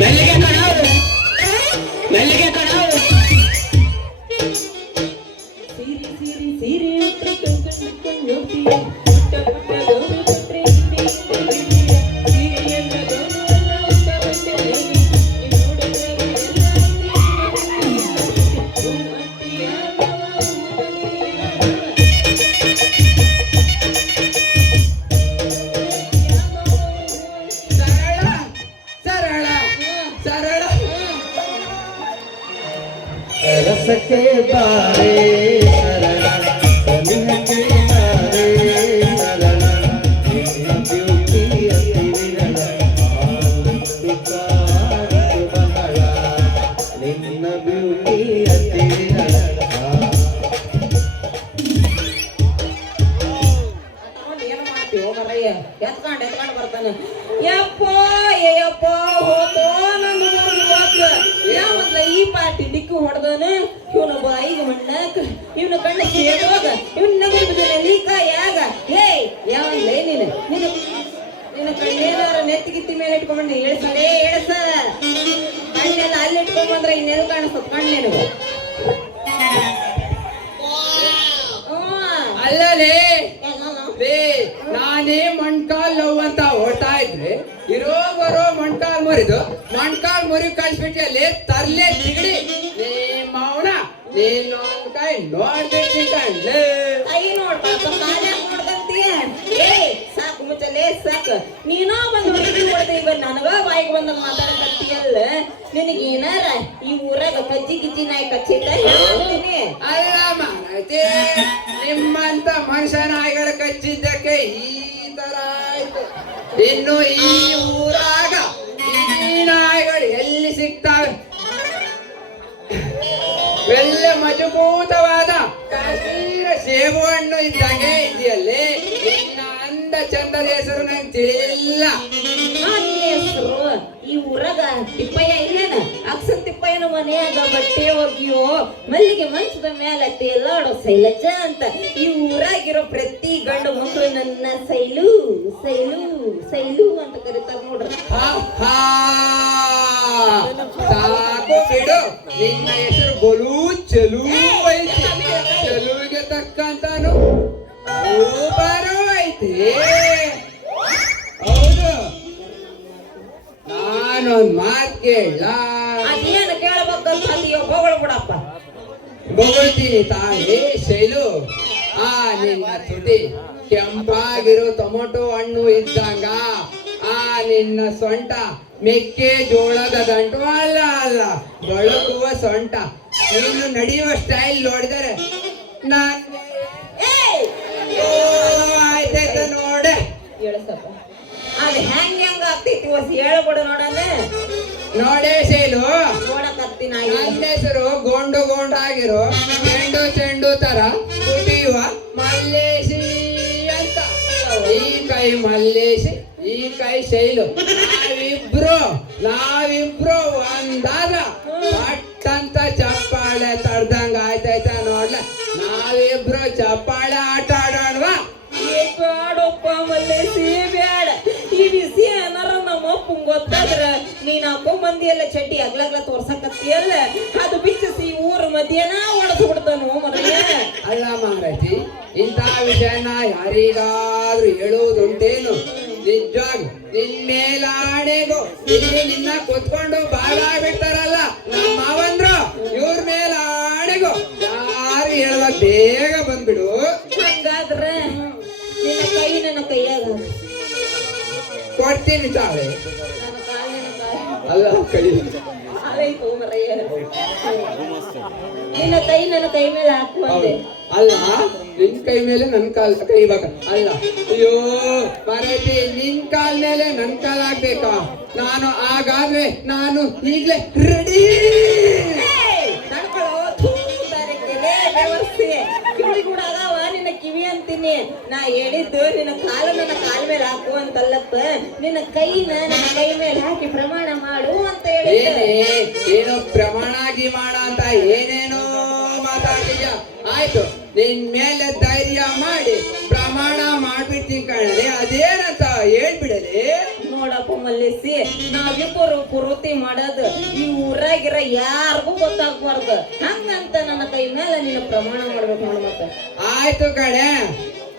ಮೆಲ್ಲಿಗೆ ಕಣಾವು ಮೆಲ್ಲಿಗೆ ಕಣಾವು ಸೀರೆ ಸೀರೆ ಸೀರೆ ಉಟ್ರೆ ಕಣ್ಕೊಂಡು ಹೋಗ್ತೀಯ ಪುಟ್ಟ ಪುಟ್ಟ ಗೌರಿ ಕೊಟ್ರೆ ಹಿಂದೆ ಸೀರೆಯಲ್ಲ ಗೌರವಲ್ಲ ಉಟ್ಟ ಬಟ್ಟೆ ಹೇಗೆ ನೋಡಿದ್ರೆ ಸರಳ ಸರಳ ರಸಕ್ಕೆ ಬಾರೆ ಸರಳ ಸನಿಹಕ್ಕೆ ಬಾರೆ ಸರಳ ನಿನ್ನ ಬ್ಯೂಟಿ ಅತಿ ವಿರಳ ಬಹಳ ನಿನ್ನ ಬ್ಯೂಟಿ ಅತಿ ವಿರಳ ಏನು ಮಾಡ್ತೀವೋ ಮರಯ್ಯ ಎತ್ಕೊಂಡು ಬರ್ತಾನೆ ಯಪ್ಪೋ ಏಯಪ್ಪೋ ಹೋಗೋ ನನ್ನ ಯಾವಲ್ಲ ಈ ಪಾರ್ಟಿ ದಿಕ್ಕು ಹೊಡೆದವನು ಇವನ ಬಾಯಿಗೆ ಮಣ್ಣಾಕ ಇವನ ಕಣ್ಣ ಕೇಳೋಗ ಇವನ್ ನಗಲ್ ಬಿದ್ದಾನೆ ಲೀಕಾಯಾಗ ಹೇ ಯಾವಲ್ಲೇ ನೀನು ನಿನ್ನ ನಿನ್ನ ಕಣ್ಣೇನಾರ ನೆತ್ತಿಗಿತ್ತಿ ಮೇಲೆ ಇಟ್ಕೊಂಡ್ಬಂದು ಎಳ್ಸಲೇ ಎಳ್ಸ ಕಣ್ಣೆಲ್ಲ ಅಲ್ಲಿ ಇಟ್ಕೊಂಡ್ಬಂದ್ರೆ ಇನ್ನೆಲ್ಲ ಕಾಣಿಸ್ತದ ಕಣ್ಣೇನು ಅಲ್ಲಲೇ ಲೇ ನಾನೇ ಮೊಣ್ಕಾಲ್ ನೋವು ಅಂತ ಓಡ್ತಾ ಇದ್ರೆ ಇರೋ ಬರೋ ಮೊಣ್ಕಾಲ್ ಮುರಿದು ಮೊಣ್ಕಾಲ್ ಮುರಿ ಕಳ್ಸ್ಬಿಟ್ಟೆ ತರ್ಲೆ ತಿಗಡಿ ನಿಮ್ಮ ಅವನ ನೀನು ಒಂದ್ ಕೈ ನೋಡ್ಬಿಟ್ಟು ಕಂಡ್ಲೆ ಕೈ ನೋಡ್ಬಾರ್ದು ಕಾಲ್ಯಾಗ ನೋಡ್ದಂತೀಯ ಏ ಸಾಕು ಮುಚ್ಚಲೇ ಸಾಕು ನೀನೋ ಬಂದು ಹುಡುಗಿ ಹೊಡೆದ ಈಗ ನನಗ ಬಾಯಿಗೆ ಬಂದಾಗ ಮಾತಾಡಕತ್ತೀಯಲ್ಲ ನಿನಗೇನಾರ ಈ ಊರಾಗ ಕಜ್ಜಿ ಗಿಜ್ಜಿ ನಾಯಿ ಕಚ್ಚಿಟ್ಟ ಹೇಳ್ತೀನಿ ಅಲ್ಲ ಮಾರೈತಿ ನಿಮ್ಮಂತ ಮನುಷ್ಯ ನಾಯಿಗಳ ಕಚ್ಚಿದ್ದಕ್ಕೆ ಈ ತರ ಆಯ್ತು ಇನ್ನು ಈ ಊರಾಗ ಈ ನಾಯಿಗಳು ಎಲ್ಲಿ ಸಿಗ್ತಾವೆ ಒಳ್ಳೆ ಮಜಬೂತವಾದ ಕಾಶ್ಮೀರ ಸೇಬು ಹಣ್ಣು ಇದ್ದಂಗೆ ಇದೆಯಲ್ಲೇ ನಿನ್ನ ಅಂದ ಚಂದದ ಹೆಸರು ನಂಗೆ ತಿಳಿಯಿಲ್ಲ ಹೆಸರು ಈ ಊರಾಗ ತಿಪ್ಪಯ್ಯ ಇಲ್ಲೇನ ಅಕ್ಸನ್ ತಿಪ್ಪಯ್ಯನ ಮನೆಯಾಗ ಬಟ್ಟೆ ಒಗಿಯೋ ಮಲ್ಲಿಗೆ ಮಂಚದ ಮೇಲೆ ತೇಲಾಡೋ ಶೈಲಜ ಅಂತ ಈ ಊರಾಗಿರೋ ಪ್ರತಿ ಗಂಡು ಮಕ್ಕಳು ನನ್ನ ಸೈಲು ಸೈಲು ಸೈಲು ಅಂತ ಕರೀತಾರ ನೋಡ್ರಿ ಸಾಕು ಬಿಡು ನಿನ್ನ ಹೆಸರು ಬಲು ಚಲೂ ಐತಿ ಚಲುವಿಗೆ ತಕ್ಕಂತಾನು ಸೂಪರು ಐತಿ ಹೌದು ನಾನೊಂದ್ ಮಾತ್ ಕೇಳ ಅದೇನು ಕೇಳಬೇಕಂತ ಅದಿಯೋ ಬಗಳು ಬಿಡಪ್ಪ ಬಗೊಳ್ತೀನಿ ತಾಯಿ ಶೈಲು ಆ ನಿನ್ನ ತುಟಿ ಕೆಂಪಾಗಿರೋ ಟೊಮೊಟೊ ಹಣ್ಣು ಇದ್ದಂಗ ಆ ನಿನ್ನ ಸೊಂಟ ಮೆಕ್ಕೆಜೋಳದ ದಂಟು ಅಲ್ಲ ಅಲ್ಲ ಬಳಕುವ ಸೊಂಟ ನೀನು ನಡೆಯುವ ಸ್ಟೈಲ್ ನೋಡಿದರೆ ನಾನ್ ಆಯ್ತಾಯ್ತ ನೋಡೆ ಹೇಳಸಪ್ಪ ಅದು ಹೆಂಗ್ ಆಗ್ತೈತಿ ಹೊಸ ಹೇಳ್ಬಿಡು ನೋಡಣ ನೋಡೇ ಶೈಲು ನೋಡಕತ್ತೀನಿ ನನ್ನ ಹೆಸರು ಗೋಂಡು ಗೋಂಡಾಗಿರೋ ಚೆಂಡು ಚೆಂಡು ತರ ಕುಡಿಯುವ ಮಲ್ಲೇಶಿ ಅಂತ ಈ ಕೈ ಮಲ್ಲೇಶಿ ಈ ಕೈ ಶೈಲು ನಾವಿಬ್ರು ಒಂದಾದ ಪಟ್ಟಂತ ಚಪ್ಪಾಳೆ ತಡ್ದಂಗ ಆಯ್ತಾಯ್ತಾ ನೋಡ್ಲ ನಾವಿಬ್ರು ಚಪ್ಪಾಳೆ ಆಟ ಆಡೋಣವಾ ಬ್ಯಾಡಪ್ಪ ಮಲ್ಲೇಸಿ ಬ್ಯಾಡ ಈ ಬಿಸಿ ಏನಾರ ನಮ್ಮ ಅಪ್ಪಂಗ್ ಗೊತ್ತಾದ್ರ ನೀನ್ ಹಾಕೊಂಡ್ ಬಂದಿಯಲ್ಲ ಚಡ್ಡಿ ಅಗ್ಲಗ್ಲ ತೋರ್ಸಕತ್ತೀಯಲ್ಲ ಅದು ಬಿಚ್ಚಿಸಿ ಊರ ಮಧ್ಯಾಹ್ನ ಒಳಸ್ ಬಿಡ್ತಾನು ಮರಯ್ಯ ಅಲ್ಲ ಮಾರೈತಿ ಇಂಥ ವಿಷಯನ ಯಾರಿಗಾದ್ರೂ ಹೇಳುವುದುಂಟೇನು ನಿಜವಾಗ ನಿನ್ಮೇಲಾಣೆಗೂ ಇಲ್ಲಿ ನಿನ್ನ ಕುತ್ಕೊಂಡು ಬಾಳ ಬಿಡ್ತಾರಲ್ಲ ನಮ್ಮ ಮಾವಂದ್ರು ಇವ್ರ ಮೇಲಾಣೆಗೂ ಯಾರು ಹೇಳುವ ಬೇಗ ಬಂದ್ಬಿಡು ಹಂಗಾದ್ರ ನಿನ್ನ ಕೈ ನನ್ನ ಕೈಯಾಗ ಕೊಡ್ತೀನಿ ತಾಳೆ ನನ್ನ ಕಾಲ್ ನಿನ್ನ ಕಾಲ್ ಅಲ್ಲ ಕೈ ಆಲೈತು ಮರಯ್ಯ ನಿನ್ನ ಕೈ ನನ್ನ ಕೈ ಮೇಲೆ ಹಾಕು ಅಂದೆ ಅಲ್ಲ ನಿನ್ ಕೈ ಮೇಲೆ ನನ್ ಕಾಲ್ ಕೈ ಬಾಕ ಅಲ್ಲ ಅಯ್ಯೋ ಮರೈತಿ ನಿನ್ ಕಾಲ್ ಮೇಲೆ ನನ್ ಕಾಲ್ ಹಾಕ್ಬೇಕಾ ನಾನು ಹಾಗಾದ್ರೆ ನಾನು ಈಗ್ಲೇ ರೆಡಿ ನಡ್ಕೊಳ್ಳೋ ಕಿವಿ ಕೂಡ ಅದಾವ ನಿನ್ನ ಕಿವಿ ಅಂತೀನಿ ನಾ ಹೇಳಿದ್ದು ನಿನ್ನ ಕಾಲ ನನ್ನ ಕಾಲ ಮೇಲೆ ಹಾಕು ಅಂತಲ್ಲಪ್ಪ ನಿನ್ನ ಕೈನ ನನ್ನ ಕೈ ಮೇಲೆ ಹಾಕಿ ಪ್ರಮಾಣ ಮಾಡು ಅಂತ ಹೇಳಿದ್ದೆ ಏನೋ ಪ್ರಮಾಣ ಗಿಮಾಣ ಅಂತ ಏನೇನೋ ಮಾತಾಡ್ತೀಯ ಆಯ್ತು ನಿನ್ ಮೇಲೆ ಧೈರ್ಯ ಮಾಡಿ ಪ್ರಮಾಣ ಮಾಡ್ಬಿಡ್ತೀನಿ ಕಣ್ರಿ ಅದೇನಂತ ಹೇಳ್ಬಿಡಲಿ ನೋಡಪ್ಪ ಮಲ್ಲ ಕಲಿಸಿ ನಾವಿಬ್ಬರು ಪೂರ್ತಿ ಮಾಡೋದು ಈ ಊರಾಗಿರ ಯಾರಿಗೂ ಗೊತ್ತಾಗ್ಬಾರ್ದು ಹಂಗಂತ ನನ್ನ ಕೈ ಮೇಲೆ ನೀನು ಪ್ರಮಾಣ ಮಾಡ್ಬೇಕು ನೋಡು ಮತ್ತೆ ಆಯ್ತು ಕಣೆ,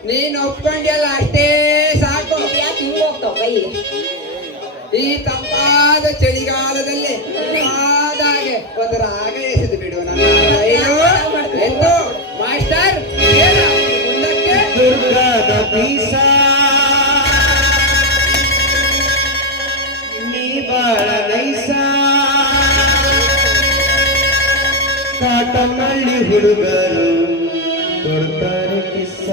ನೀನ್ ಒಪ್ಕೊಂಡ್ಯಲ್ಲ ಅಷ್ಟೇ ಸಾಕು. ಯಾಕೆ ಹಿಂಗ ಹೋಗ್ತಾವ ಕೈ ಈ ತಂಪಾದ ಚಳಿಗಾಲದಲ್ಲಿ ಆದಾಗೆ ಒಂದು ರಾಗ ಎಸೆದು ಬಿಡು ನನ್ನ ರೈಲು. ಎಂದು ಮಾಸ್ಟರ್ ಏನು ಮುಂದಕ್ಕೆ ದುರ್ಗಾದ ಬೀಸ ನೀ ಬಾಳ ನೈಸ ಕಾಟನಳ್ಳಿ ಹುಡುಗರು ಕೊಡ್ತಾರೆ ಕಿಸ್ಸ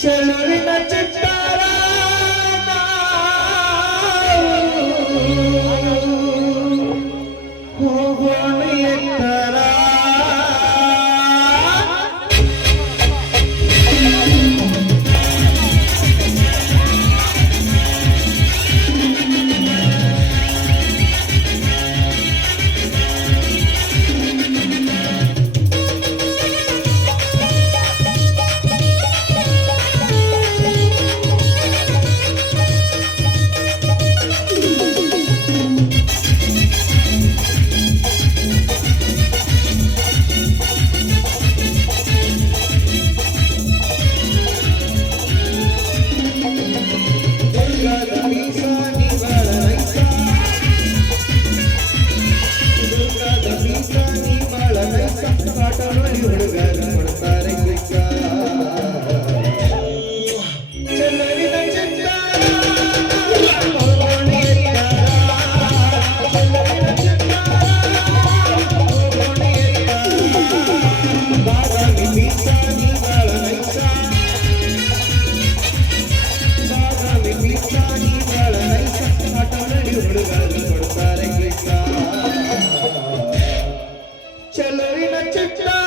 ಚೆಲುವಿನ ಚಿತ್ತಾರ ಹೋಗೋಣ ಎತ್ತರ ಚೆಲುವಿನ ಚಿತ್ತಾರ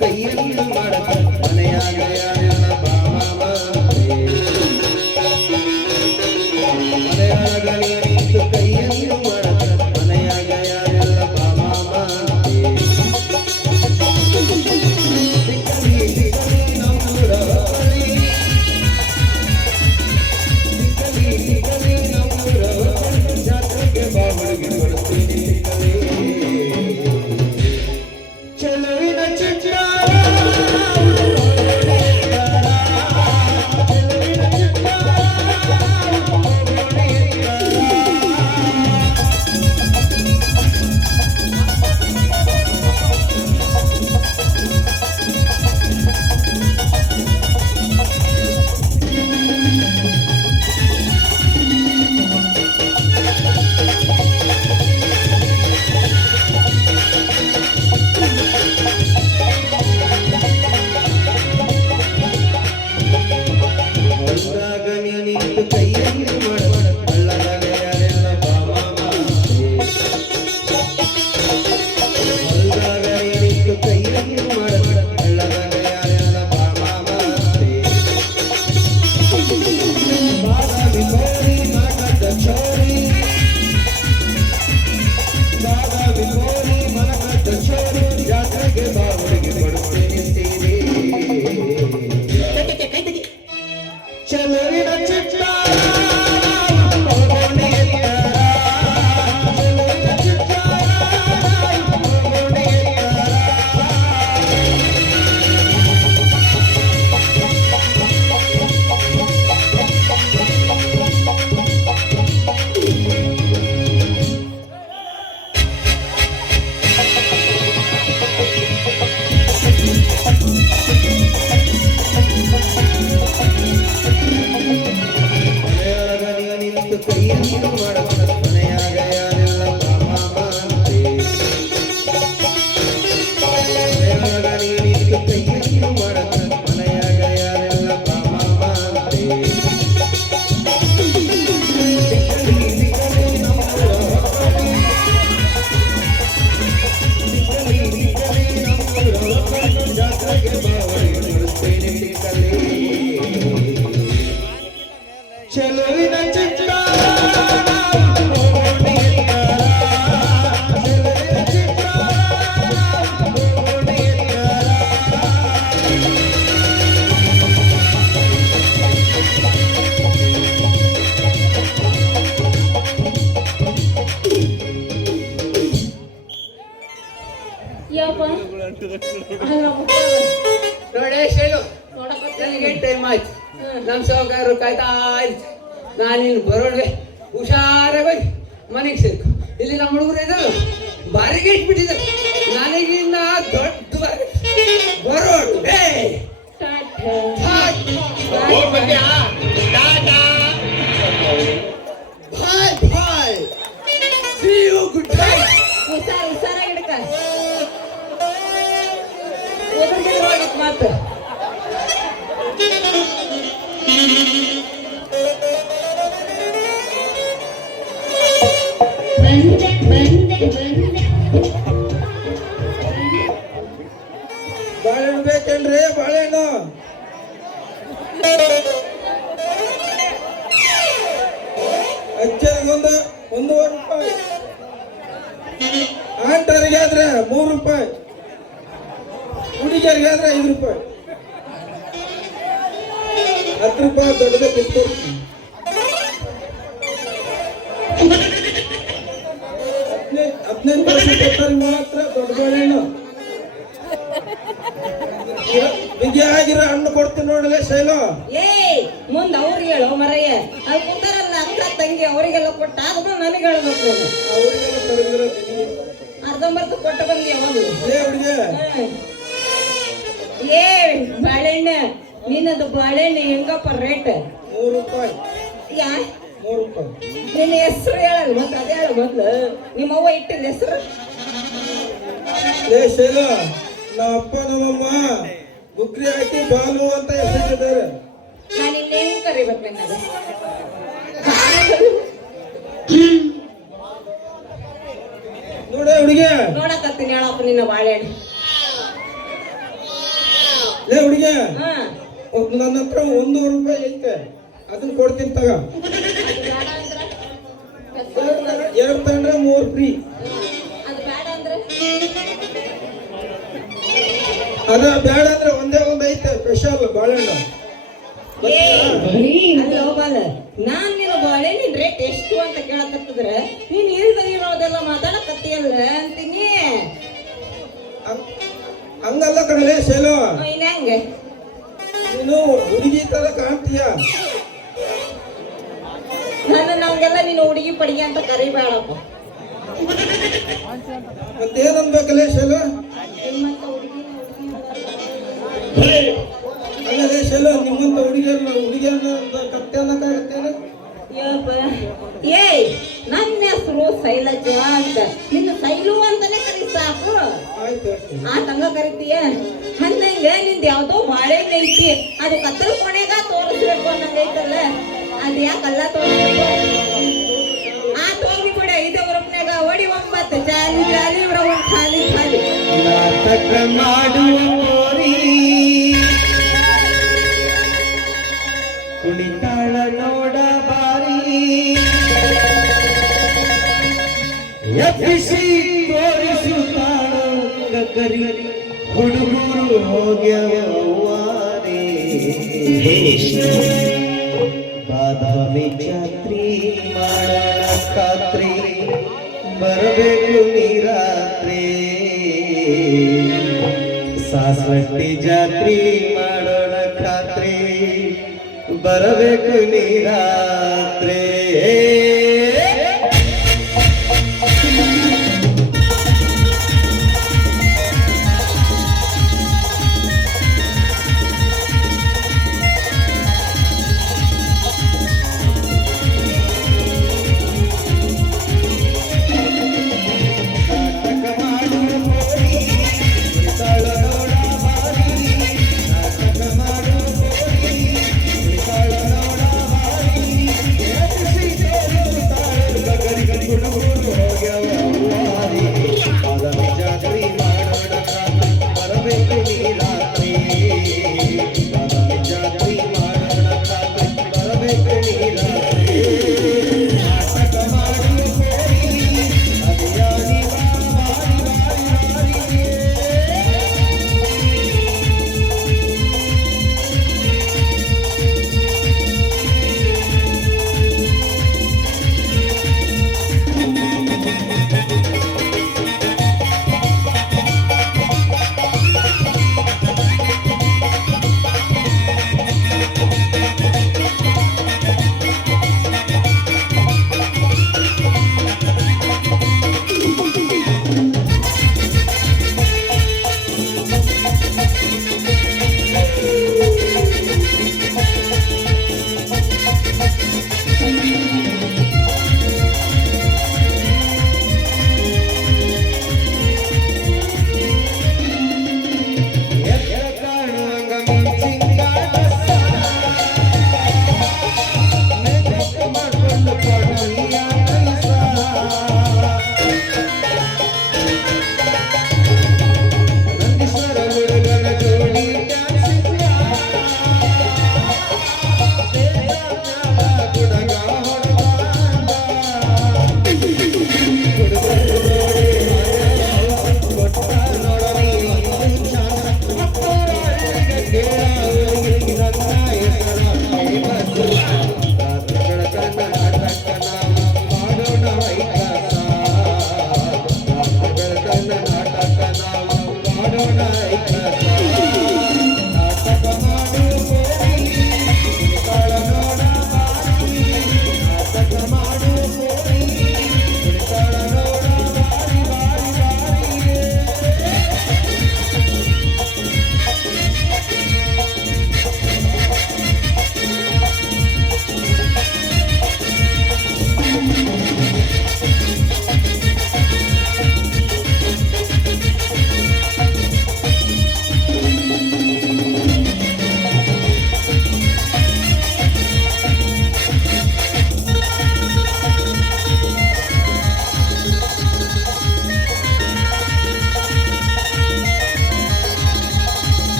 ಕೈಯನ್ನು ಮಾಡಕ ಮನೆಯಾಗ ಯಾರೆಲ್ಲ ಬಾಮ ಮನೆಯಾಗ ನೀನಿತ್ತು ಕೈಯನ್ನು ಮಾಡಕ ಮನೆಯಾಗ ಯಾರೆಲ್ಲ ಬಾಮ ನಮ್ಮೂರ ನಮ್ಮೂರ ಜಾತ್ರೆಗೆ ಬಾಬಳಿಗೆ ಬರ್ತೀನಿ ಚೆಲುವಿನ ಚಿತ್ತಾರ ಚೆಲುವಿನ ಚಿತ್ತಾರ ಕೈಯನ್ನು ಮಾಡತ ಮನೆಯಾಗ ಯಾರೆಲ್ಲ ಬಾಬಾ ಅಂತೆ ಮನೆಯೊಳಗ ನೀನಿಟ್ಟು ಕೈಯನ್ನು ಮಾಡತ ಮನೆಯಾಗ ಯಾರೆಲ್ಲ ಬಾಬಾ ಅಂತೆ ಚೆಲುವಿನ ಚಿತ್ರ ಯಪ್ಪ ನೋಡೇ ಶೈಲು, ನನಗೆ ಟೈಮ್ ಆಯ್ತು. ನಮ್ಮ ಸಾವುಕಾರರು ಕಾಯ್ತಾ ಇತ್ತು. ನಾನಿನ್ನು ಬರೋಡ್ಗೆ ಹುಷಾರಾಗಿ ಮನೆಗೆ ಸೇರ್ಕೊ. ಇಲ್ಲಿ ನಮ್ಮ ಹುಡುಗರು ಇದ್ರು ಬಾರಿಗೆ ಇಟ್ಬಿಟ್ಟಿದ್ದಾರೆ. ನನಗಿನ್ನ ದೊಡ್ಡ ಬರೋಡ್ ಬಾಯ್ ಬಾಯ್, ಸಿ ಯು, ಗುಡ್ ನೈಟ್. ಹುಷಾರಾಗಿ ಹಿಡ್ಕ ಹೋಗಿತ್ತು ಮಾತು. ಬಾಳೆಹಣ್ಣು ಬೇಕೇನ್ರಿ? ಬಾಳೆಹಣ್ಣು ಅಜ್ಜನಿಗೊಂದು 1.5 ರೂಪಾಯಿ, ಆಂಟರಿಗಾದ್ರೆ 3 ರೂಪಾಯಿ, ಹುಡುಗಿಯರಿಗಾದ್ರೆ 5 ರೂಪಾಯಿ, 10 ರೂಪಾಯಿ ದೊಡ್ಡದೇ ಕೊಡ್ತೀವಿ. 15% ಕೊಟ್ಟರೆ ಮಾತ್ರ ದೊಡ್ಡ ಬಾಳೆಹಣ್ಣು. ಬಿಗಿ ಆಗಿರೋ ಹಣ್ಣು ಕೊಡ್ತೀನಿ ನೋಡಲೇ ಶೈಲು. ಏಯ್ ಮುಂದ್ ಅವ್ರಿಗೆ ಹೇಳೋ ಮರಯ್ಯ. ಅಲ್ಲಿ ಕೂತಾರಲ್ಲ ಅಕ್ಕ ತಂಗಿ ಅವರಿಗೆಲ್ಲ ಕೊಟ್ಟ ಆದ್ರೂ ನನಗೆ ಹೇಳ್ಬೇಕು. ಅವರಿಗೆಲ್ಲ ತರದಿರೋ ಅರ್ಧಂಬರ್ಧ ಕೊಟ್ಟ ಬಂದಿ ಅವನು. ಹುಡುಗಿ ಏ ಬಾಳೆಹಣ್ಣು, ನಿನ್ನದು ಬಾಳೆಹಣ್ಣು ಹೆಂಗಪ್ಪ ರೇಟ್? 3 ರೂಪಾಯಿ. ಯಾ 3 ರೂಪಾಯಿ. ನಿನ್ನ ಹೆಸರು ಹೇಳಲ್ಲ ಮತ್ತೆ, ಅದೇ ಹೇಳ ಮೊದ್ಲು. ನಿಮ್ಮವ್ವ ಇಟ್ಟಿಲ್ಲ ಹೆಸರು? ಲೇ ಶೈಲು, ನಮ್ಮ ಅಪ್ಪ ನಮ್ಮಮ್ಮ ಬುಕ್ರಿ ಹಾಕಿ ಬಾಲು ಅಂತ ಹೆಸರಿದ್ದಾರೆ. ನಾನು ಇನ್ನ ಹೆಂಗ್ ಕರಿಬೇಕು ನಿನ್ನದು? ನೋಡ ಹುಡುಗಿ, ನೋಡಕತ್ತೀನಿ ಹೇಳಪ್ಪ ನಿನ್ನ ಬಾಳೆಹಣ್ಣು. ಲೇ ಹುಡುಗಿ, ಹಾ ನನ್ನ ಹತ್ರ 1 ರೂಪಾಯಿ ಐತೆ, ಅದನ್ನ ಕೊಡ್ತೀನಿ ತಗ. ಎರಡು ತಗೊಂಡ್ರೆ 3 ಫ್ರೀ. ಅದು ಬೇಡ ಅಂದ್ರೆ ಅದ ಬೇಡ ಅಂದ್ರೆ ಒಂದೇ ಒಂದು ಐತೆ ಸ್ಪೆಷಲ್ ಬಾಳೆಹಣ್ಣು. ಅಲ್ಲೋ ಬಾಲ, ನಾನ್ ನಿನ್ನ ಬಾಳೆಹಣ್ಣಿನ ರೇಟ್ ಎಷ್ಟು ಅಂತ ಕೇಳಕತ್ತಿದ್ರೆ ನೀನ್ ಇಲ್ದ ಇರೋದೆಲ್ಲ ಮಾತಾಡಕತ್ತೀಯಲ್ಲ ಅಂತೀನಿ. ಹಂಗಲ್ಲ ಕಣಲೆ ಶೈಲು, ಇನ್ನ ಹೆಂಗೆ ನೀನು ಹುಡುಗಿ ತರ ಕಾಣ್ತೀಯ. ನನ್ನ ನಮ್ಗೆಲ್ಲ ನೀನು ಹುಡುಗಿ ಪಡಿಗೆ ಅಂತ ಕರಿಬೇಡಪ್ಪ. ಮತ್ತೇನನ್ಬೇಕಲ್ಲೇ ಶೈಲು? ನಿಮ್ಮಂತ ಹುಡುಗಿ ಅಲ್ಲದೆ ಶೈಲು, ನಿಮ್ಮಂತ ಹುಡುಗಿಯನ್ನ ಕತ್ತೆ ಅನ್ನಕ್ಕಾಗತ್ತೇನು? ಏಯ್ ನನ್ನ ಹೆಸರು ಶೈಲಜಾ ಅಂತ, ನಿನ್ನ ಶೈಲು ಅಂತಾನೆ ಕರಿ ಸಾಕು. ಆಯ್ತು. ಆ ತಂಗ ಕರಿತೀಯ? ಹಂಗಂಗ ನಿಂದ ಯಾವ್ದೋ ಬಾಳೆಹಣ್ಣು ಐತಿ, ಅದು ಕತ್ತಲ ಕೊನೆಗ ತೋರಿಸ್ಬೇಕು ಅನ್ನಂಗ ಐತಲ್ಲ, ಅದ್ ಯಾಕಲ್ಲ ತೋರಿಸ್ಬೇಕು? ಆ ತೋರಿ ಬಿಡ, ಇದು ಗ್ರೂಪ್ನಾಗ ಓಡಿ 9 ಜಾಲಿ ಜಾಲಿ ಒಂದು ಖಾಲಿ ಖಾಲಿ. ನಾಟಕ ಮಾಡುವ ಮೋರಿ ಕುಣಿತಾಳ ನೋಡ ಬಾರಿ, ಎಬ್ಬಿಸಿ ತೋರಿಸುತ್ತಾಳ ಕರಿ ಹುಡುಗರು ಹೋಗ್ಯವಾರಿ. ಬಾದಾಮಿ ಜಾತ್ರಿ ಮಾಡೋಣ ಖಾತ್ರಿ, ಬರಬೇಕು ನೀರಾತ್ರಿ. ಸಾಸಟ್ಟಿ ಜಾತ್ರಿ ಮಾಡೋಣ ಖಾತ್ರಿ, ಬರಬೇಕು ನೀರಾತ್ರಿ.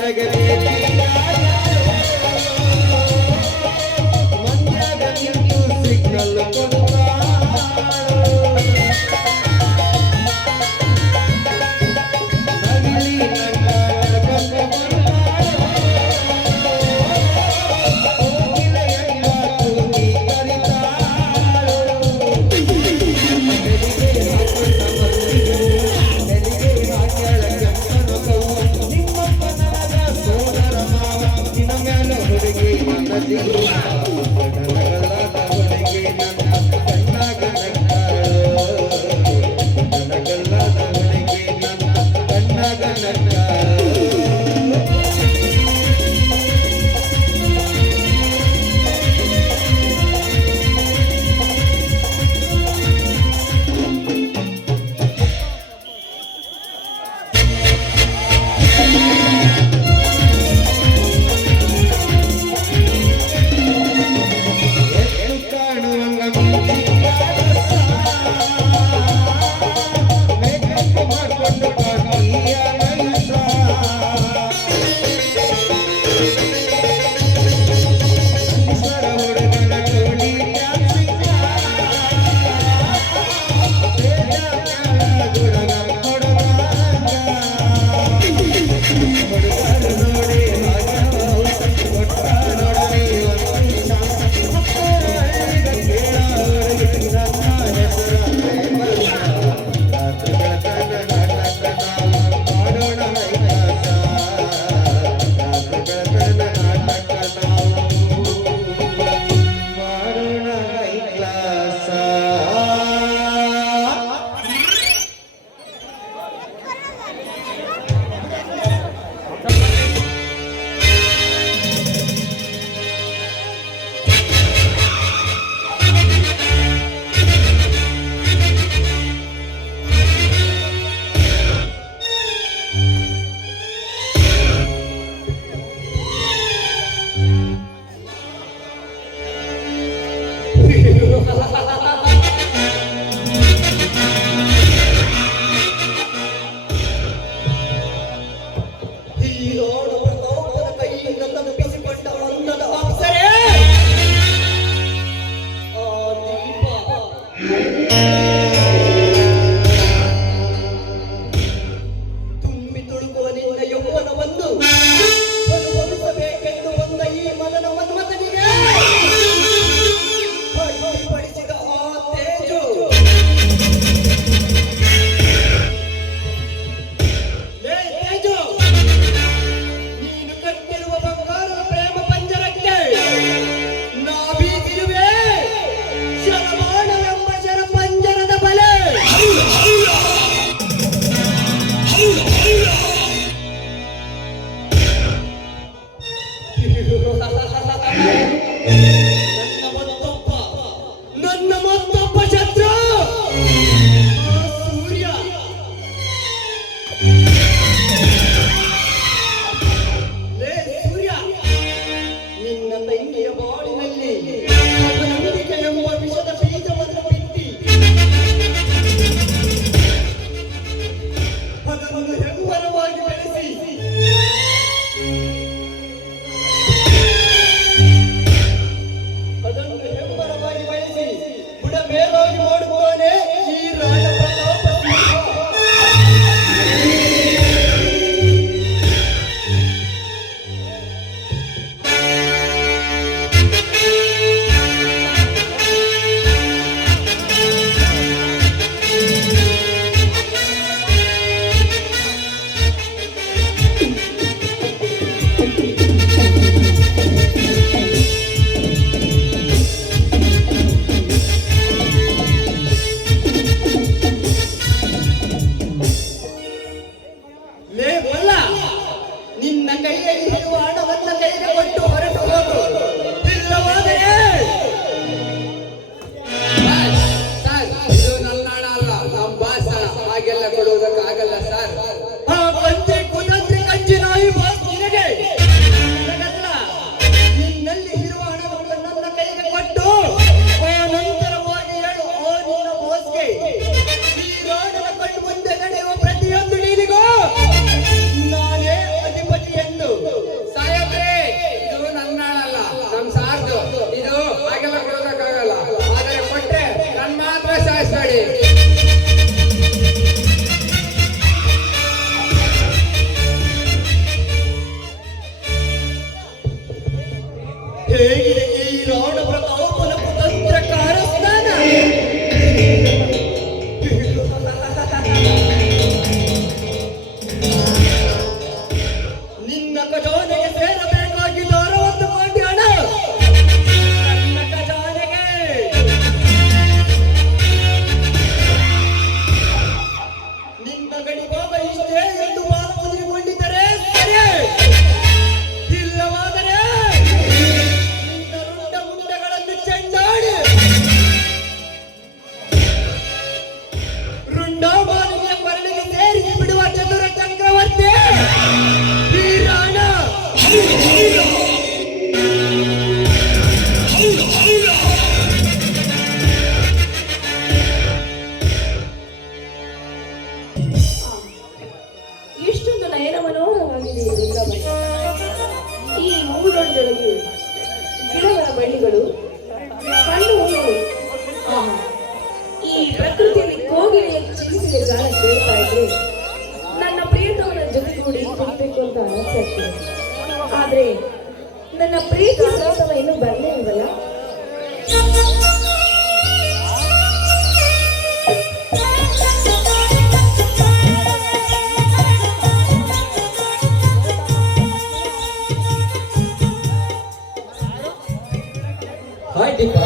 ಜಾತ್ರೆಗೆ ಮಂಡ್ಯದ ನಿಂತು ಸಿಗ್ನಲ್ ನಗಲಿ ಹೇಗಿದೆ ಈ ರಾಣ ಪ್ರತಾಪನ ಕುತಂತ್ರ ಕಾರಸ್ಥಾನ? ನಿನ್ನ ಖಜಾನೆಗೆ ಸೇರಬೇಕಾಗಿದ್ದ 60 ಕೋಟಿ ಹಣ ನನ್ನ ಖಜಾನೆಗೆ. ನಿನ್ನ ಗಡಿ ಬಾಬ ಇಷ್ಟೇ ಎಂದು ಮಾತು ಮುದುರಿಕೊಂಡಿದ್ದರೆ ಸರಿ, ಇಲ್ಲವಾದರೆ ನಿನ್ನ ರುಂಡ ಮುಂಡಗಳನ್ನು ಚೆಂಡಾಡಿ ರುಂಡಾಮಾಲಿನಿಯ ಮರಳಿಗೆ ಸೇರಿಸಿ ಬಿಡುವ ಚತುರ ಚಕ್ರವರ್ತಿ ವೀರಾಣ. ಎಷ್ಟೊಂದು ನಯನ ಮನೋಹರವಾಗಿದೆ ಈ ವೃಂದಾವನ. ಈ ಮೂಡೊಳಗೆ ಗಿಡಗಳ ಬಳ್ಳಿಗಳು, ಕಣ್ಣು ಹೂವು. ಆಹಾ, ಈ ಪ್ರಕೃತಿಯಲ್ಲಿ ಕೋಗಿಲೆಯ ಚಿಲಿಪಿಲಿಯ ಗಾನ ಕೇಳ್ತಾ ಇದ್ರೆ ನನ್ನ ಪ್ರಿಯತಮನ ಜೊತೆಗೂಡಿ ಕುಡಿಬೇಕು ಅಂತ ಆಸೆ ಆಗ್ತದೆ. ಆದ್ರೆ ನನ್ನ ಪ್ರೀತಿ ಸರಸವ ಇನ್ನೂ ಬರಲೇ ಇಲ್ವಲ್ಲ. ಹಾಯ್ ದೀಪಾ,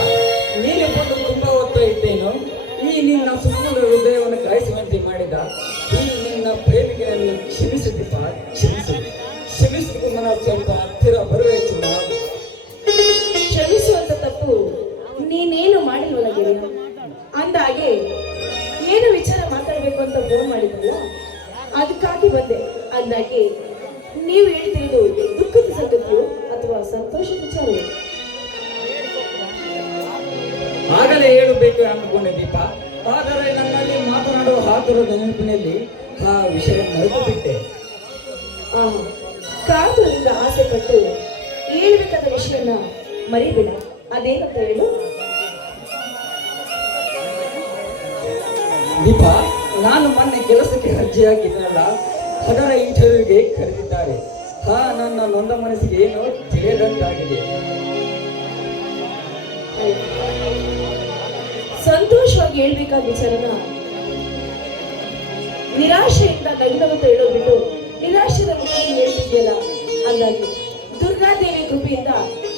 ನೀನು ಬಂದು ತುಂಬಾ ಹೊತ್ತು ಇದ್ದೇನು? ಈ ನಿನ್ನ ಸುಮ್ಮನೆ ಹೃದಯವನ್ನು ಕಾಯಿಸುವಂತೆ ಮಾಡಿದ ಈ ನಿನ್ನ ಪ್ರೇಮಿಕೆಯನ್ನು ಕ್ಷಮಿಸು ದೀಪಾ, ಕ್ಷಮಿಸು. ಕ್ಷಮಿಸು ಮನ ಸ್ವಲ್ಪ ಹತ್ತಿರ ಬರುವೆ ಚಿನ್ನ. ಕ್ಷಮಿಸುವಂತ ತಪ್ಪು ನೀನೇನು ಮಾಡಿಲ್ವಲ್ಲ ಗೆಳೆಯ. ಅಂದಾಗೆ ಏನು ವಿಚಾರ ಮಾತಾಡ್ಬೇಕು ಅಂತ ಫೋನ್ ಮಾಡಿದ್ರಲ್ಲ, ಅದಕ್ಕಾಗಿ ಬಂದೆ. ಅಂದಾಗೆ ನೀವು ಹೇಳ್ತಿರೋದು ದುಃಖದ ಸಂಗತಿಯೋ ಅಥವಾ ಸಂತೋಷದ ವಿಚಾರವೋ? ಆಗಲೇ ಹೇಳಬೇಕು ಅಂದ್ಕೊಂಡೆ ದೀಪ, ಆದರೆ ನನ್ನಲ್ಲಿ ಮಾತನಾಡುವ ಹಾತುರದ ನೆನಪಿನಲ್ಲಿ ಆ ವಿಷಯ ಮರೆತು ಬಿಟ್ಟೆ. ಕಾತುರದಿಂದ ಆಸೆ ಪಟ್ಟು ಹೇಳ್ಬೇಕಾದ ವಿಷಯನ ಮರಿಬೇಡ. ಅದೇನಂತ ಹೇಳು. ದೀಪ, ನಾನು ಮೊನ್ನೆ ಕೆಲಸಕ್ಕೆ ಅರ್ಜಿ ಹಾಕಿದ್ನಲ್ಲ, ಅದರ ಇಂಟರ್ವ್ಯೂಗೆ ಕರೆದಿದ್ದಾರೆ. ನನ್ನ ನೊಂದ ಮನಸ್ಸಿಗೆ ಏನೋ ತಿಳಿಯದಂತಾಗಿದೆ. ಸಂತೋಷವಾಗಿ ಹೇಳ್ಬೇಕಾದ ವಿಚಾರನ ನಿರಾಶೆಯಿಂದ ನಗುನಗುತ್ತಾ ಹೇಳೋದ್ಬಿಟ್ಟು ನಿರಾಶೆದ ಮುಖದಲ್ಲಿ ಹೇಳ್ತಿದ್ಯಲ್ಲ. ಅಂದಾಗಿ ದುರ್ಗಾದೇವಿ ಕೃಪೆಯಿಂದ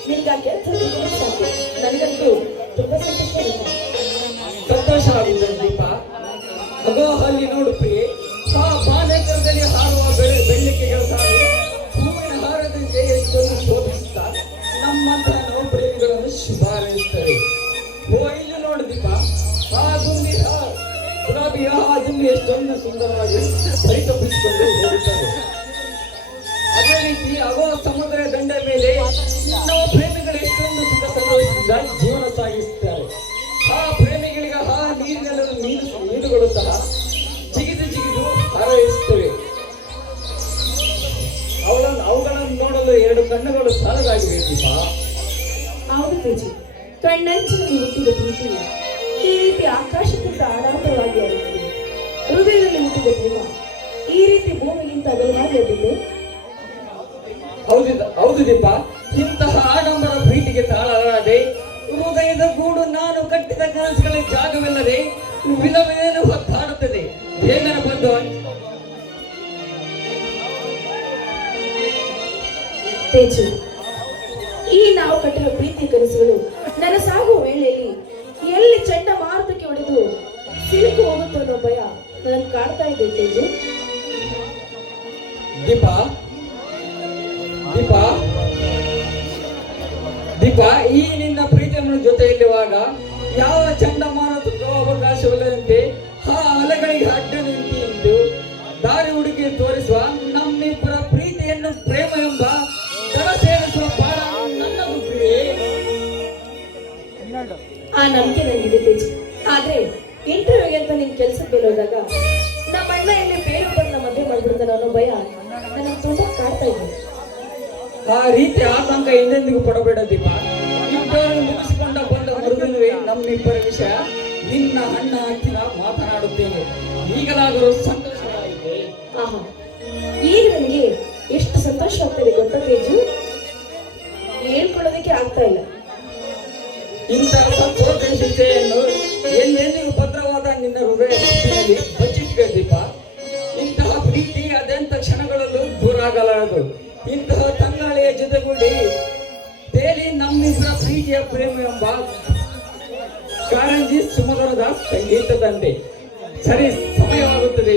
ನಿನ್ಗ ಕೆಲಸ ಸಾಕು. ನನಗಂತೂ ತುಂಬಾ ಸಂತೋಷವಾಗುತ್ತದೆ ದೀಪ. ಅಗೋ ಅಲ್ಲಿ ನೋಡು ಪ್ರಿಯೆ, ಆ ಬಾನೆಕರದಲ್ಲಿ ಹಾರುವ ಬೆಳ್ಳಿಕೆಗಳ ಸಾಲು ಹೂವಿನ ಹಾರದಂತೆ ಎಷ್ಟೊಂದು ಶೋಭಿಸುತ್ತಾ ನಮ್ಮಂತಹ ನವಪ್ರೇಮಿಗಳನ್ನು ಶುಭಾರೈಸುತ್ತವೆ. ಓ ಇಲ್ಲಿ ನೋಡು ದೀಪ, ಆ ದುಂಬಿ ಗುಲಾಬಿಯ ಆ ದುಂಬಿ ಎಷ್ಟೊಂದು ಸುಂದರವಾಗಿ ಪರಿತಪಿಸಿಕೊಂಡು ಹೋಗುತ್ತದೆ. ಅದೇ ರೀತಿ ಅಗೋ ಸಮುದ್ರ ದಂಡ ಮೇಲೆ ನಮ್ಮ ಪ್ರೇಮಿಗಳು ಎಷ್ಟೊಂದು ಸುಖ ಸಂತೋಷದಿಂದ ಜೀವನ ಸಾಗಿಸುತ್ತಾರೆ. ಆ ಪ್ರೇಮಿಗಳಿಗೆ ಆ ನೀರುಗಳು ಸಹ ಜಿಗಿದು ಹಾರೈಸುತ್ತವೆ. ಅವುಗಳನ್ನು ನೋಡಲು 2 ಕಣ್ಣುಗಳು ಸಾಲದಾಗಿವೆ ದೀಪ. ಹೌದು ತೇಜು, ಕಣ್ಣಂಚಿನಲ್ಲಿ ಹುಟ್ಟಿದ ಪ್ರೀತಿ ಈ ರೀತಿ ಆಕಾಶಕ್ಕಿಂತ ಆಡಾಟವಾಗಿ ಆಗುತ್ತದೆ. ಹೃದಯದಲ್ಲಿ ಹುಟ್ಟಿದ ಪ್ರೇಮ ಈ ರೀತಿ ಭೂಮಿಗಿಂತ ಅಗಲವಾಗಿ ಆಗಿದೆ. ಹೌದು ದೀಪ, ಇಂತಹ ಆಡಂಬರ ಪ್ರೀತಿಗೆ ತಾಳಲಾರದೆ ಹೃದಯದ ಗೂಡು ನಾನು ಕಟ್ಟಿದ ಕನಸುಗಳ ಜಾಗವಿಲ್ಲದೆ ವಿಲವೇನು ಹೊತ್ತಾಡುತ್ತದೆ. ಹೇಗನ ಬಂದು ತೇಜು, ಈ ನಾವು ಕಟ್ಟಿರುವ ಪ್ರೀತಿ ಕನಸುಗಳು ನನ್ನ ಸಾಗುವ ವೇಳೆಯಲ್ಲಿ ಎಲ್ಲಿ ಚಂಡಮಾರುತಕ್ಕೆ ಹೊಡೆದು ಸಿಲುಕು ಹೋಗುತ್ತೋ ಅನ್ನೋ ಭಯ ನನಗೆ ಕಾಡ್ತಾ ಇದೆ ತೇಜು. ದೀಪ ದೀಪ ದೀಪ ಈ ನಿನ್ನ ಪ್ರೀತಿಯನ್ನು ಜೊತೆಯಲ್ಲಿರುವಾಗ ಯಾವ ಚಂಡಮಾರುತಕ್ಕೂ ಅವಕಾಶವಿಲ್ಲದಂತೆ ಆ ಅಲೆಗಳಿಗೆ ಅಡ್ಡ ನಿಂತು ದಾರಿ ಹುಡುಕಿ ತೋರಿಸುವ ನಮ್ಮಿಬ್ಬರ ಪ್ರೀತಿಯನ್ನು ಪ್ರೇಮ ಎಂಬ ದಡ ಸೇರಿಸುವ ಬಾಳ ನನ್ನದು ಪ್ರಿಯೆ. ಆ ನಂಬಿಕೆ ನನಗಿದೆ ತೇಜು. ಆದ್ರೆ ಇಂಟರ್ವ್ಯೂಗೆ ಅಂತ ನಿನ್ ಕೆಲ್ಸಕ್ಕೆ ಬೇರೋದಾಗ ನಮ್ಮ ಅಣ್ಣ ಎಲ್ಲಿ ಬೇರೊಬ್ಬರನ್ನ ಮದುವೆ ಮಾಡ್ಬಿಡ್ತಾನೆ ಅನ್ನೋ ಭಯ ನನಗೆ ತುಂಬಾ ಕಾಡ್ತಾ ಇದೆ. ಆ ರೀತಿ ಆತಂಕ ಎಂದೆಂದಿಗೂ ಪಡಬೇಡ ದೀಪ. ಇಂಟರ್ವ್ಯೂ ಮುಗಿಸಿಕೊಂಡ ಬಂದ ಮರುದಿನವೇ ನಮ್ಮಿಬ್ಬರ ವಿಷಯ ನಿನ್ನ ಅಣ್ಣ ಹತ್ತಿರ ಮಾತನಾಡುತ್ತೇನೆ. ಈಗಲಾದರೂ ಸಂತೋಷವಾಗಿದೆ. ಆಹಾ, ಈಗ ನನಗೆ ಎಷ್ಟು ಸಂತೋಷ ಆಗ್ತದೆ ಗೊತ್ತಾ ತೇಜು, ಹೇಳ್ಕೊಳ್ಳೋದಕ್ಕೆ ಆಗ್ತಾ ಇಲ್ಲ. ಇಂಥ ಸಂತೋಷ ಶಿಕ್ಷೆಯನ್ನು ಎಲ್ಲೆಲ್ಲಿಗೂ ಭದ್ರವಾದ ನಿನ್ನ ಹೃದಯದಲ್ಲಿ ಬಚ್ಚಿಟ್ಟಿಗೆ ದೀಪ. ಇಂತಹ ಪ್ರೀತಿ ಅದೆಂಥ ಕ್ಷಣಗಳಲ್ಲೂ ದೂರ ಆಗಲಾರದು. ಇಂತಹ ತಂಗಾಳಿಯ ಜೊತೆಗೂಡಿ ತೇಲಿ ನಮ್ಮಿಬ್ಬರ ಪ್ರೀತಿಯ ಪ್ರೇಮ ಎಂಬ ಕಾರಂಜಿ ಸುಮಧುರದ ಸಂಗೀತದಂತೆ. ಸರಿ, ಸಮಯವಾಗುತ್ತದೆ.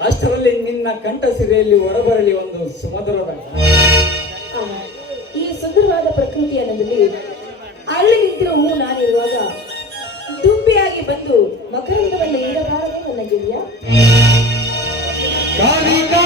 ಅಷ್ಟರಲ್ಲಿ ನಿನ್ನ ಕಂಠ ಸಿರೆಯಲ್ಲಿ ಹೊರಬರಲಿ ಒಂದು ಸುಮಧುರದ. ಆ, ಈ ಸುಂದರವಾದ ಪ್ರಕೃತಿಯ ನಡುವೆ ಅರಳಿ ನಿಂತಿರೋ ಹೂ ನಾನಿರುವಾಗ ದುಂಬಿಯಾಗಿ ಬಂದು ಮಕರಂದವನ್ನು ನೀಡಬಾರದು ನನ್ನ ಗೆಳೆಯ. ಕಾಲಿಕಾ